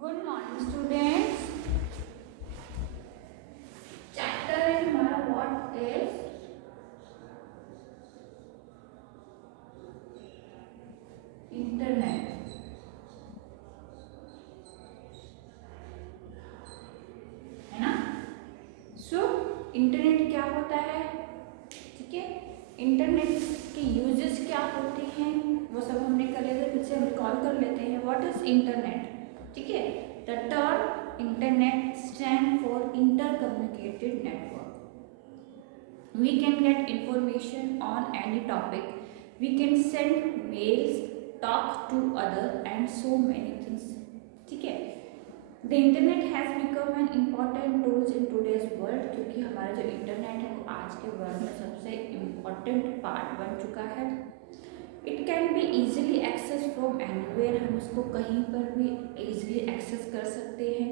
Good morning students. Chapter है हमारा what is internet, है ना। सो इंटरनेट क्या होता है, ठीक है। इंटरनेट के यूजेस क्या होते हैं वो सब हमने कर लिए थे, फिर से हम रिकॉल कर लेते हैं। व्हाट इज इंटरनेट, ठीक है। The term internet stand for inter communicated network. We can get information on any topic. We can send mails, talk to other and so many things. ठीक है। The internet has become an important tool in today's world, क्योंकि हमारा जो इंटरनेट है वो आज के वर्ल्ड में सबसे इम्पोर्टेंट पार्ट बन चुका है। It can be easily access from anywhere, हम उसको कहीं पर भी ईजिली एक्सेस कर सकते हैं।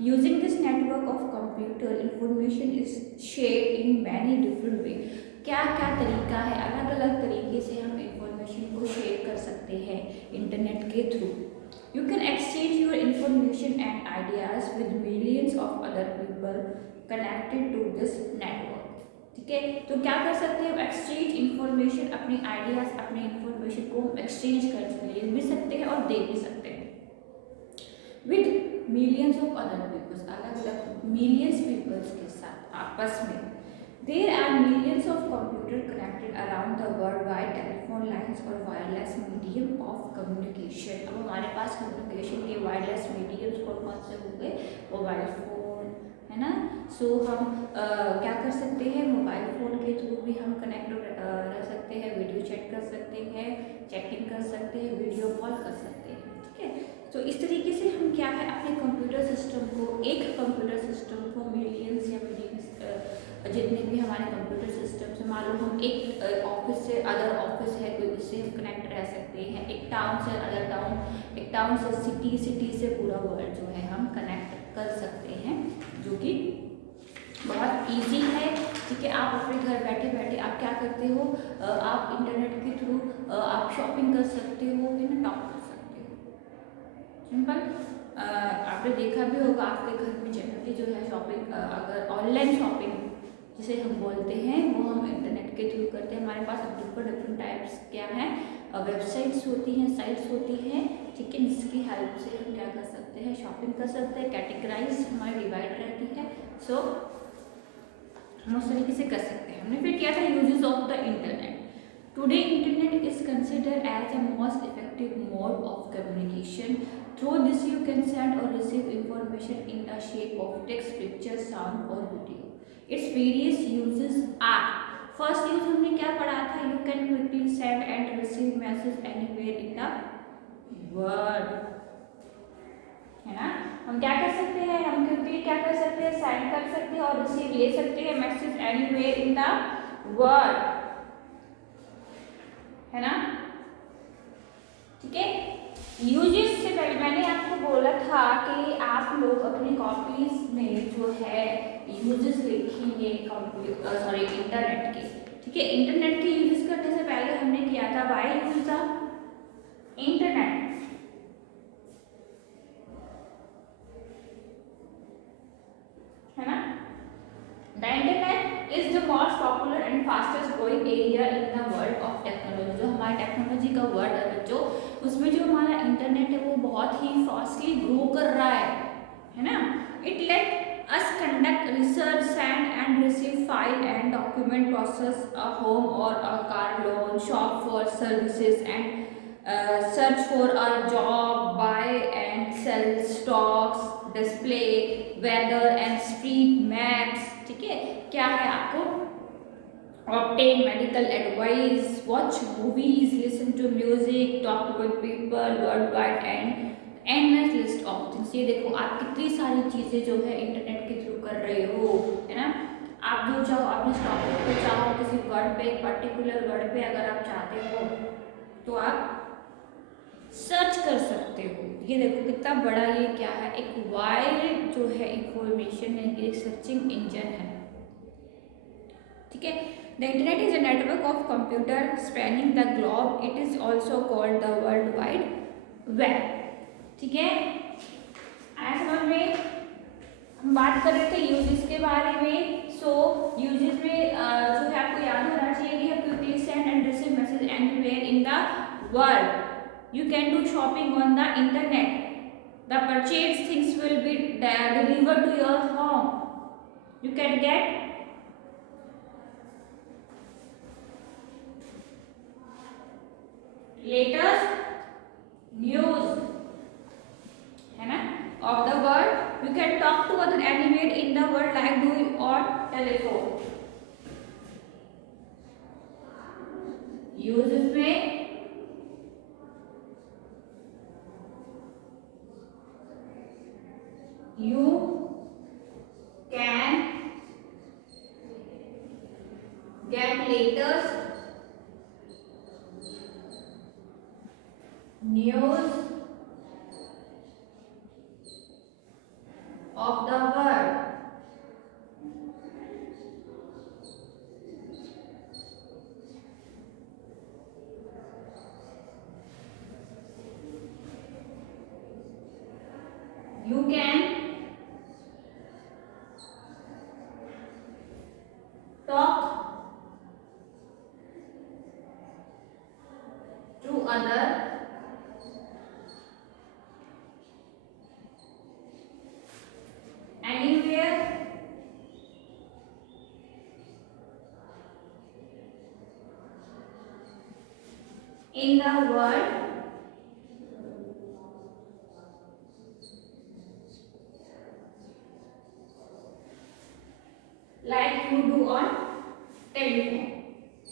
Using this network of computer information is share in many different way. क्या क्या तरीका है, अलग अलग तरीके से हम इंफॉर्मेशन को शेयर कर सकते हैं इंटरनेट के through. You can exchange your information and ideas with millions of other people connected to this network, ठीक है। तो क्या कर सकते हैं, एक्सचेंज इंफॉर्मेशन, अपने आइडियाज, अपने इंफॉर्मेशन को एक्सचेंज कर ले भी सकते हैं और दे भी सकते हैं with millions of other peoples, अलग अलग मिलियंस पीपल्स के साथ आपस में। There are millions of computer connected around the world by telephone lines और वायरलेस मीडियम ऑफ कम्युनिकेशन। अब हमारे पास कम्युनिकेशन के वायरलेस मीडियम्स कौन से हो गए, मोबाइल फोन, है ना। सो हम क्या कर सकते हैं, मोबाइल फ़ोन के थ्रू भी हम कनेक्ट रह सकते हैं, वीडियो चैट कर सकते हैं, चैटिंग कर सकते हैं, वीडियो कॉल कर सकते हैं, ठीक है। तो इस तरीके से हम क्या है अपने कंप्यूटर सिस्टम को, एक कंप्यूटर सिस्टम को मिलियंस या मिलियंस जितने भी हमारे कंप्यूटर सिस्टम से, मान लो हम एक ऑफिस से अदर ऑफिस है कोई, उससे हम कनेक्ट रह सकते हैं। एक टाउन से अदर टाउन, एक टाउन से सिटी, सिटी से पूरा वर्ल्ड जो है हम कनेक्ट कर सकते हैं, जो कि बहुत इजी है, ठीक है। आप अपने घर बैठे बैठे आप क्या करते हो, आप इंटरनेट के थ्रू आप शॉपिंग कर सकते हो, है ना, टॉक कर सकते हो, सिंपल। आपने देखा भी होगा आपके घर में जनरली जो है शॉपिंग, अगर ऑनलाइन शॉपिंग जिसे हम बोलते हैं वो हम इंटरनेट के थ्रू करते हैं। हमारे पास डिफरेंट डिफरेंट टाइप्स क्या है, वेबसाइट्स होती हैं, साइट्स होती हैं, ठीक है, जिसकी हेल्प से हम क्या कर सकते हैं, शॉपिंग कर सकते हैं। कैटेगराइज हमारी डिवाइड रहती है, सो हम उस तरीके से कर सकते हैं। हमने फिर किया था uses of the internet. Today internet is considered as a most effective mode of communication. Through this you can send और receive information in the shape of text, picture, sound और video. It's various uses are, first use हमने क्या पढ़ा था, you can quickly send and receive message anywhere in the world, है ना। हम क्या कर सकते हैं, हम क्विकली क्या कर सकते हैं, सेंड कर सकते हैं और रिसीव ले सकते हैं message anywhere in the world, है ना, ठीक है। यूजेस से पहले मैंने आपको बोला था कि आप लोग अपनी कॉपीज में जो है यूजेस लिखेंगे कंप्यूटर इंटरनेट के, ठीक है। इंटरनेट के यूजेस करने से पहले हमने किया था व्हाई यूज द इंटरनेट, है ना। The internet is the most popular and fastest growing area in the world of technology। जो हमारा टेक्नोलॉजी का वर्ल्ड है बच्चों, उसमें जो हमारा इंटरनेट है वो बहुत ही फास्टली ग्रो कर रहा है ना। It let us conduct research, send and receive file and document, process a home और a car loan, shop for services and search for a job, buy and sell stocks, display weather and street maps, ठीक है। क्या है आपको obtain medical advice, watch movies, listen to music, talk with people worldwide and endless list of things। ये देखो आप कितनी सारी चीज़ें जो है इंटरनेट के थ्रू कर रहे हो, है ना। आप जो चाहो, आप जिस टॉपिक पे चाहो, किसी वर्ड पे, पर्टिकुलर वर्ड पे अगर आप चाहते हो तो आप सर्च कर सकते हो। ये देखो कितना बड़ा ये क्या है, एक वाइड जो है इंफॉर्मेशन है, एक सर्चिंग इंजन है, ठीक है। The internet is a network of computer spanning the globe. It is also called the world wide web, ठीक है। बात कर रहे थे यूजेस के बारे में। सो यूजेस में जो है आपको याद होना चाहिए कि quickly send and receive message anywhere in the world. You can do shopping on the internet. The purchased things will be delivered to your home. You can get latest news, है ना, of the world. You can talk to other anywhere in the world like do on telephone. Uses में you can get latest news of the world. You can talk to other anywhere in the world like you do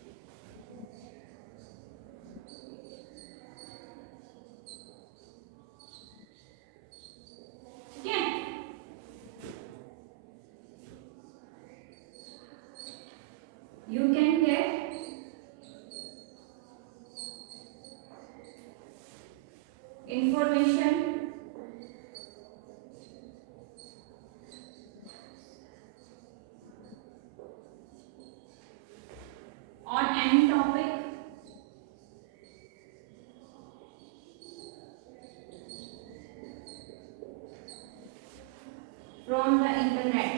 on telephone. ठीक है, you can get information on any topic from the internet.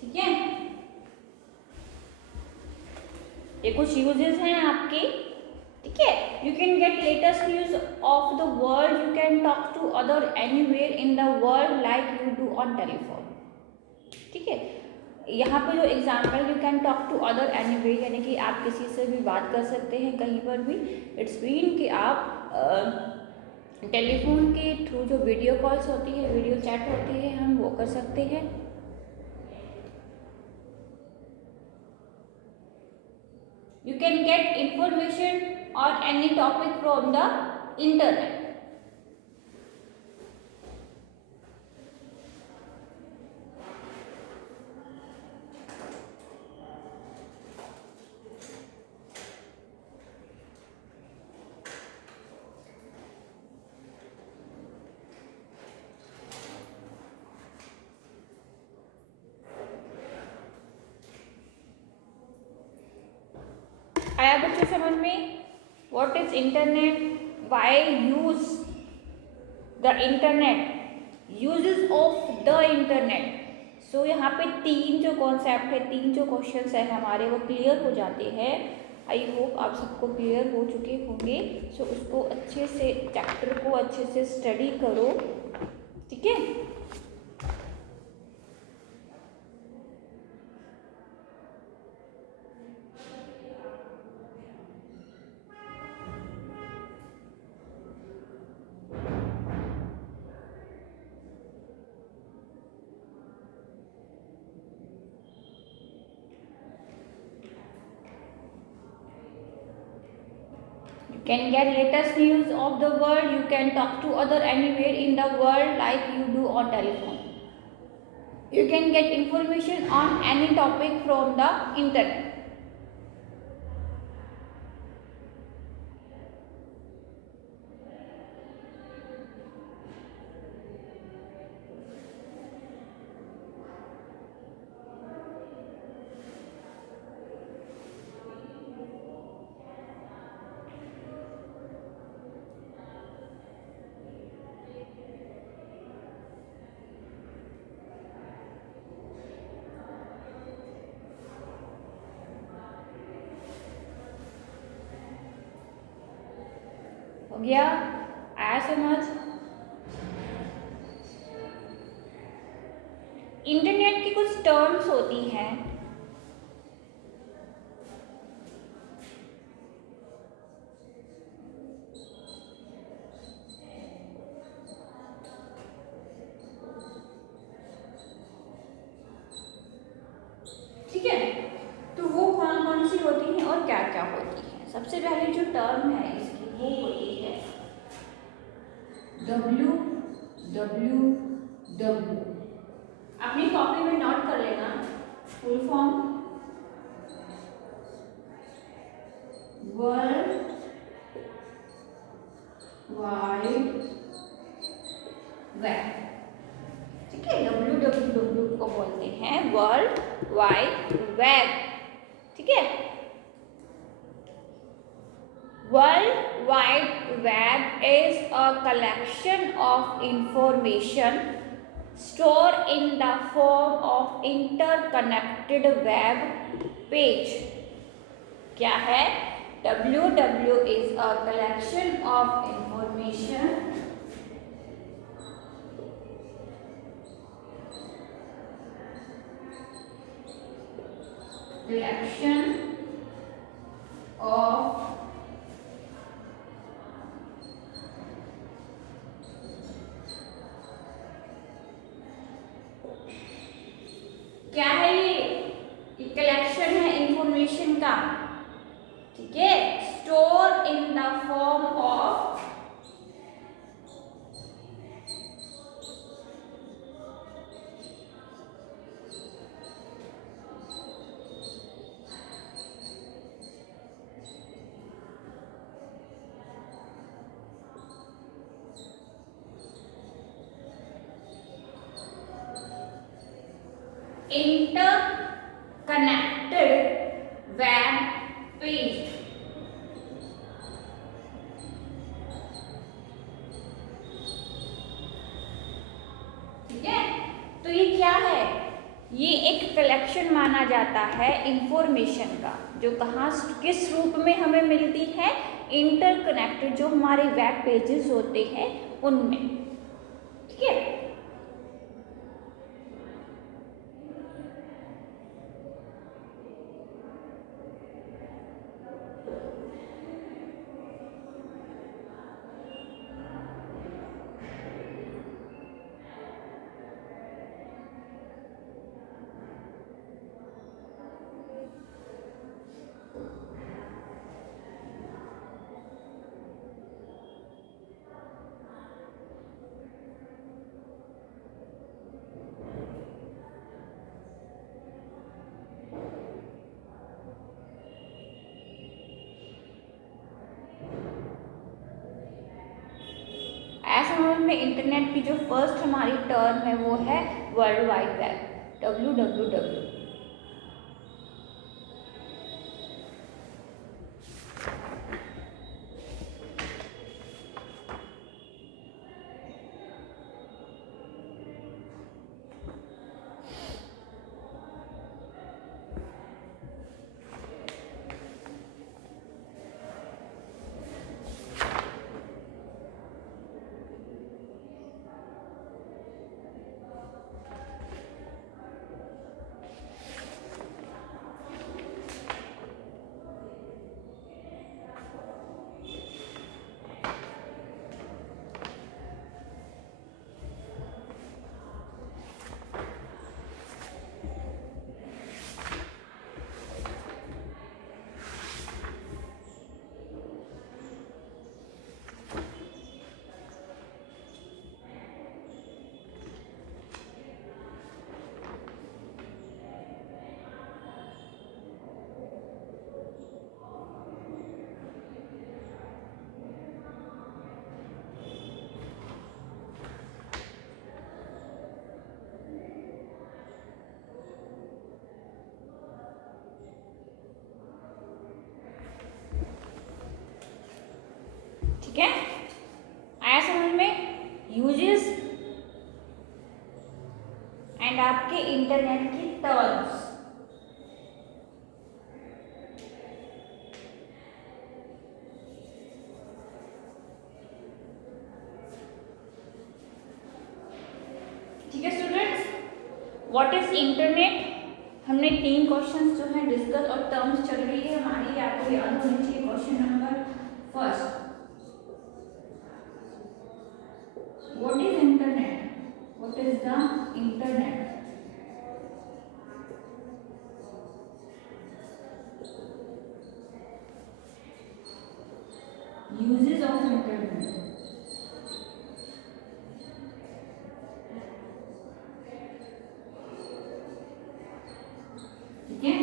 ठीक है, ये कुछ यूजेस हैं आपके। ठीक है, you can get latest news of the world, you can talk to other anywhere in the world like you do on telephone. ठीक है, यहाँ पे जो example, you can talk to other anywhere यानी कि आप किसी से भी बात कर सकते हैं कहीं पर भी। इट्स मीन कि आप टेलीफोन के थ्रू जो वीडियो कॉल्स होती है, वीडियो चैट होती है, हम वो कर सकते हैं। You can get information on any topic from the internet. आया बच्चों समझ में? What is internet, why use the internet, uses of the internet. So यहाँ पे तीन जो कॉन्सेप्ट है, तीन जो क्वेश्चंस है हमारे, वो क्लियर हो जाते हैं। आई होप आप सबको क्लियर हो चुके होंगे। सो उसको अच्छे से, चैप्टर को अच्छे से स्टडी करो। ठीक है, can get latest news of the world, you can talk to other anywhere in the world like you do on telephone. You can get information on any topic from the internet. हो गया? आया समझ? इंटरनेट की कुछ टर्म्स होती हैं, ठीक है? तो वो कौन कौन सी होती हैं और क्या क्या होती हैं? सबसे पहले जो टर्म है इसकी वो होती है डब्ल्यू डब्ल्यू डब्ल्यू। अपनी कॉपी में नोट कर लेना। Full form world wide web, ठीक है? www को बोलते हैं वर्ल्ड वाइड वेब, ठीक है? World wide web is a collection of information stored in the form of interconnected web page। क्या है? www is a collection of information of क्या है ये कलेक्शन है इंफॉर्मेशन का, ठीक है? Store in the form of interconnected web page, ठीक है? तो ये क्या है? ये एक कलेक्शन माना जाता है इंफॉर्मेशन का, जो कहाँ किस रूप में हमें मिलती है? इंटरकनेक्टेड, जो हमारे वेब पेजेस होते हैं उनमें, ठीक है? ऐसा समझ में इंटरनेट की जो फर्स्ट हमारी टर्म है वो है वर्ल्ड वाइड वेब, www। ठीक है? आया समझ में? यूजेस एंड आपके इंटरनेट की टर्म्स। व्हाट इज इंटरनेट, हमने 3 क्वेश्चन जो है डिस्कस और टर्म्स चल रही है हमारी, आपको याद होनी चाहिए। Question number first, what is internet, what is the internet. Uses of internet, ठीक है।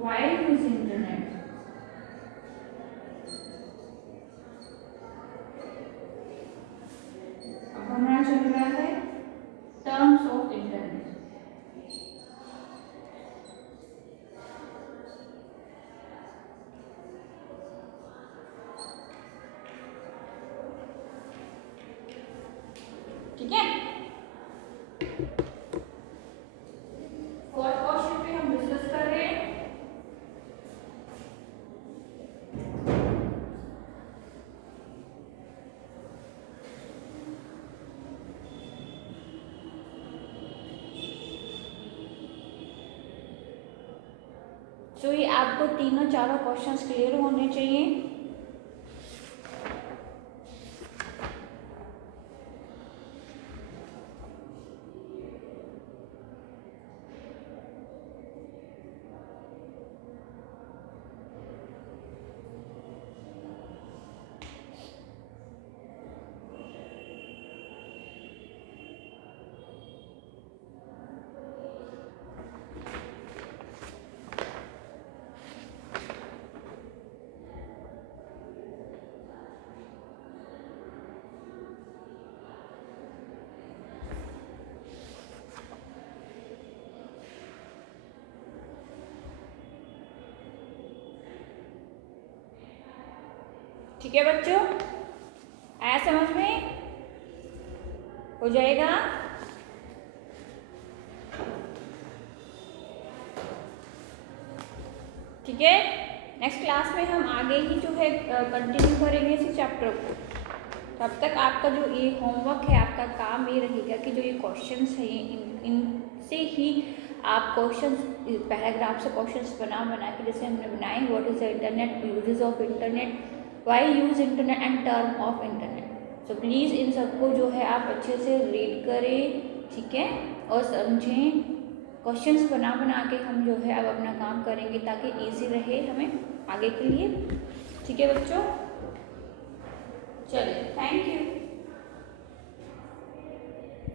वाई यूज इंटरनेट, अब हमारा चल रहा है टर्म्स ऑफ इंटरनेट। ठीक है, फोर्थ क्वेश्चन पे हम डिस्कस कर रहे हैं। तो ये आपको तीनों चारों क्वेश्चंस क्लियर होने चाहिए। ठीक है बच्चों, आया समझ में, हो जाएगा। ठीक है, नेक्स्ट क्लास में हम आगे ही जो है कंटिन्यू करेंगे इसी चैप्टर को। तब तक आपका जो ये होमवर्क है, आपका काम ये रहेगा कि जो ये क्वेश्चंस हैं इनसे ही आप क्वेश्चंस, पैराग्राफ से क्वेश्चंस बना के जैसे हमने बनाए, what is the internet, uses of internet, why use internet and term of internet. तो प्लीज़ इन सबको जो है आप अच्छे से रीड करें, ठीक है, और समझें। क्वेश्चंस बना के हम जो है अब अपना काम करेंगे ताकि इजी रहे हमें आगे के लिए। ठीक है बच्चों, चलिए, थैंक यू।